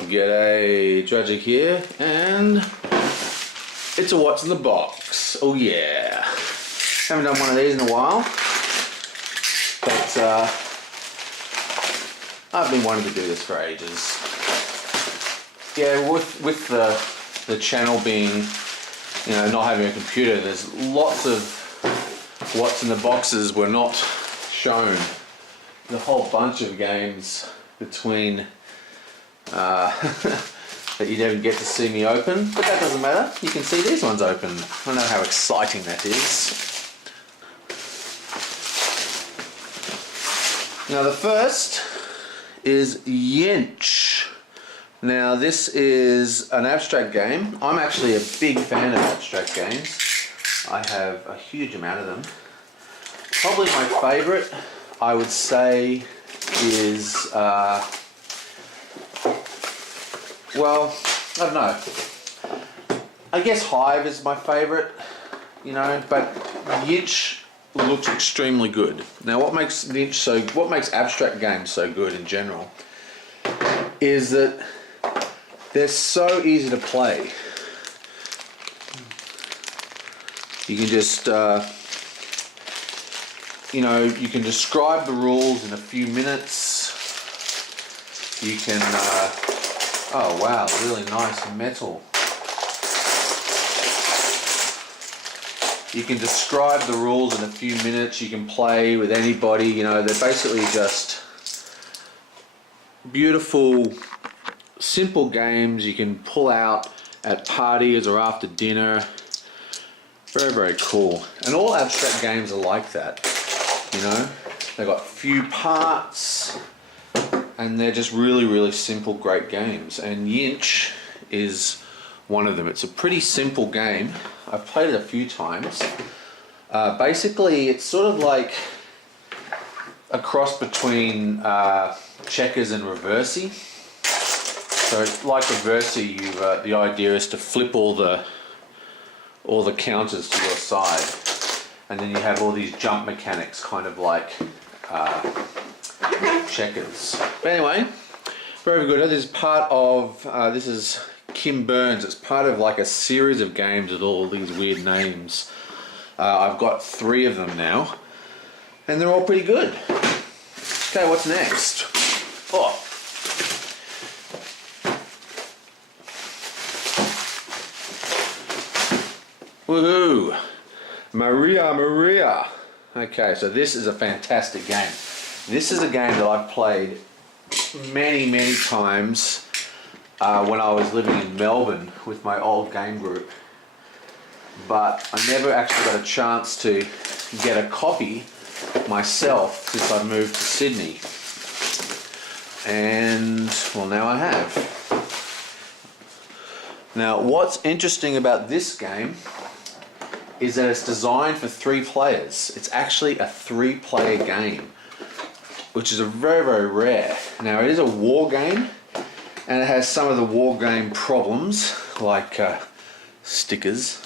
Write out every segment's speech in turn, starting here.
G'day, Tragic here, and it's a what's in the box. Oh yeah. Haven't done one of these in a while, but I've been wanting to do this for ages. Yeah, with the channel being, you know, not having a computer, there's lots of what's in the boxes were not shown. There's a whole bunch of games between that you don't get to see me open, but that doesn't matter. You can see these ones open. I don't know how exciting that is. Now the first is Yinch. Now this is an abstract game. I'm actually a big fan of abstract games. I have a huge amount of them. Probably my favourite, I would say, is well, I don't know. I guess Hive is my favourite, you know, but Yinch looks extremely good. Now, what makes abstract games so good in general is that they're so easy to play. You can just, you know, you can describe the rules in a few minutes. You can. Oh wow, really nice metal. You can describe the rules in a few minutes. You can play with anybody, you know, they're basically just beautiful, simple games you can pull out at parties or after dinner. Very, very cool. And all abstract games are like that, you know. They've got few parts, and they're just really, really simple, great games. And Yinch is one of them. It's a pretty simple game. I've played it a few times. Basically, it's sort of like a cross between checkers and reversey. So, like reversey, the idea is to flip all the counters to your side, and then you have all these jump mechanics, kind of like checkers. But anyway, very good. This is part of, this is Kim Burns. It's part of like a series of games with all these weird names. I've got 3 of them now, and they're all pretty good. Okay, what's next? Oh. Woohoo! Maria. Okay, so this is a fantastic game. This is a game that I've played many times when I was living in Melbourne with my old game group, but I never actually got a chance to get a copy myself since I moved to Sydney, and well, now I have. Now what's interesting about this game is that it's designed for 3 players. It's actually a 3-player game, which is a very, very rare. Now it is a war game, and it has some of the war game problems, like stickers,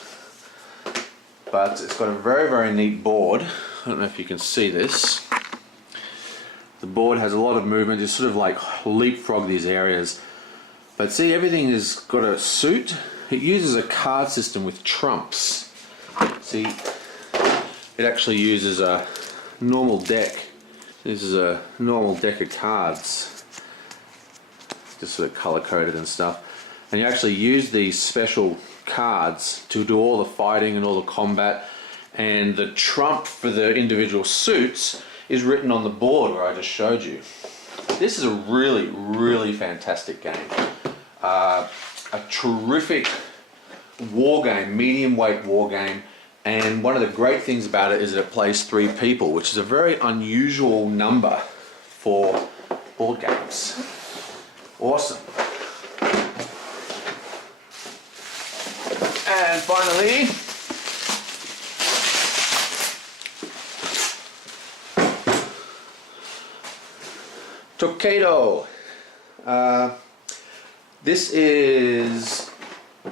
but it's got a very, very neat board. I don't know if you can see this. The board has a lot of movement, just sort of like leapfrog these areas. But see, everything has got a suit. It uses a card system with trumps. See, it actually uses a normal deck. This is a normal deck of cards, just sort of color coded and stuff, and you actually use these special cards to do all the fighting and all the combat, and the trump for the individual suits is written on the board where I just showed you. This is a really, really fantastic game. A terrific war game, medium weight war game. And one of the great things about it is that it plays 3 people, which is a very unusual number for board games. Awesome. And finally, Kato. This is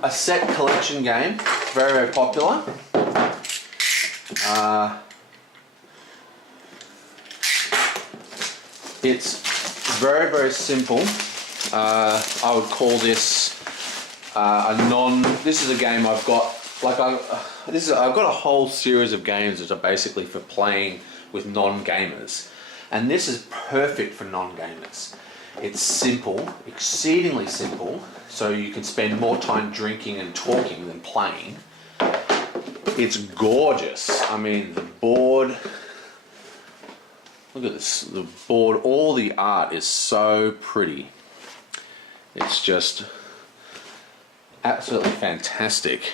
a set collection game, very, very popular. It's very, very simple. I would call this this is a game I've got, I've got a whole series of games that are basically for playing with non-gamers. And this is perfect for non-gamers. It's simple, exceedingly simple, so you can spend more time drinking and talking than playing. It's gorgeous. I mean, the board, look at this, the board, all the art is so pretty. It's just absolutely fantastic.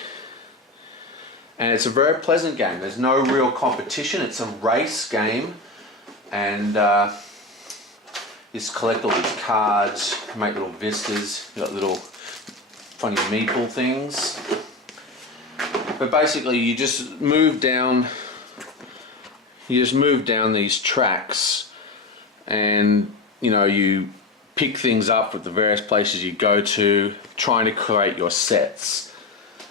And it's a very pleasant game. There's no real competition. It's a race game. And just collect all these cards, make little vistas, you've got little funny meeple things. But basically you just move down these tracks, and you pick things up at the various places you go to, trying to create your sets.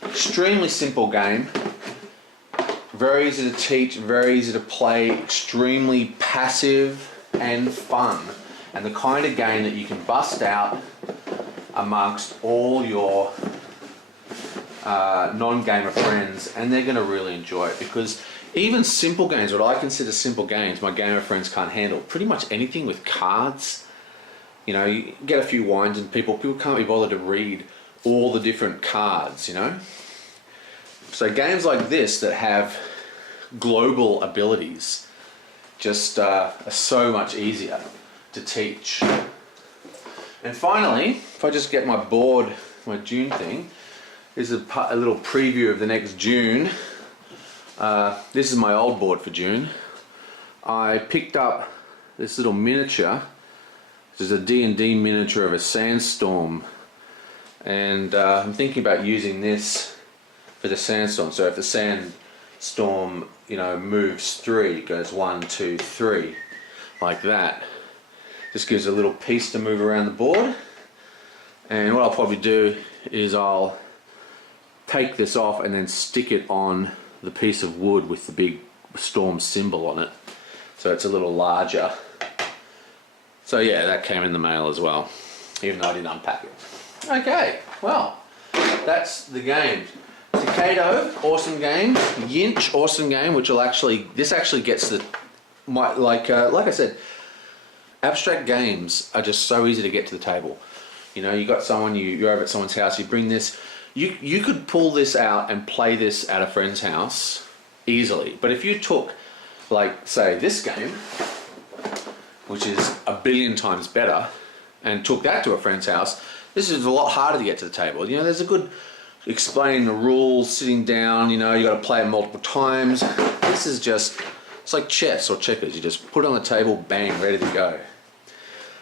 Extremely simple game. Very easy to teach, very easy to play, extremely passive and fun. And the kind of game that you can bust out amongst all your non-gamer friends, and they're going to really enjoy it, because even simple games, what I consider simple games, my gamer friends can't handle. Pretty much anything with cards. You get a few wines and people can't be bothered to read all the different cards, So games like this that have global abilities just are so much easier to teach. And finally, if I just get my board, my June thing, this is a little preview of the next June. This is my old board for June. I picked up this little miniature. This is a D&D miniature of a Sandstorm, and I'm thinking about using this for the Sandstorm. So if the Sandstorm, moves 3, it goes 1, 2, 3, like that. Just gives a little piece to move around the board. And what I'll probably do is I'll take this off and then stick it on the piece of wood with the big storm symbol on it, so it's a little larger. So yeah, that came in the mail as well, even though I didn't unpack it. Okay, well, that's the game. So Kato, awesome game. Yinch, awesome game, which this actually gets like I said, abstract games are just so easy to get to the table. You got someone, you're over at someone's house, you bring this, you could pull this out and play this at a friend's house easily. But if you took, like, say, this game, which is a billion times better, and took that to a friend's house, this is a lot harder to get to the table. There's a good explaining the rules, sitting down, you got to play it multiple times. This is just, it's like chess or checkers. You just put it on the table, bang, ready to go.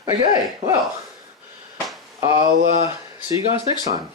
Okay, well, I'll see you guys next time.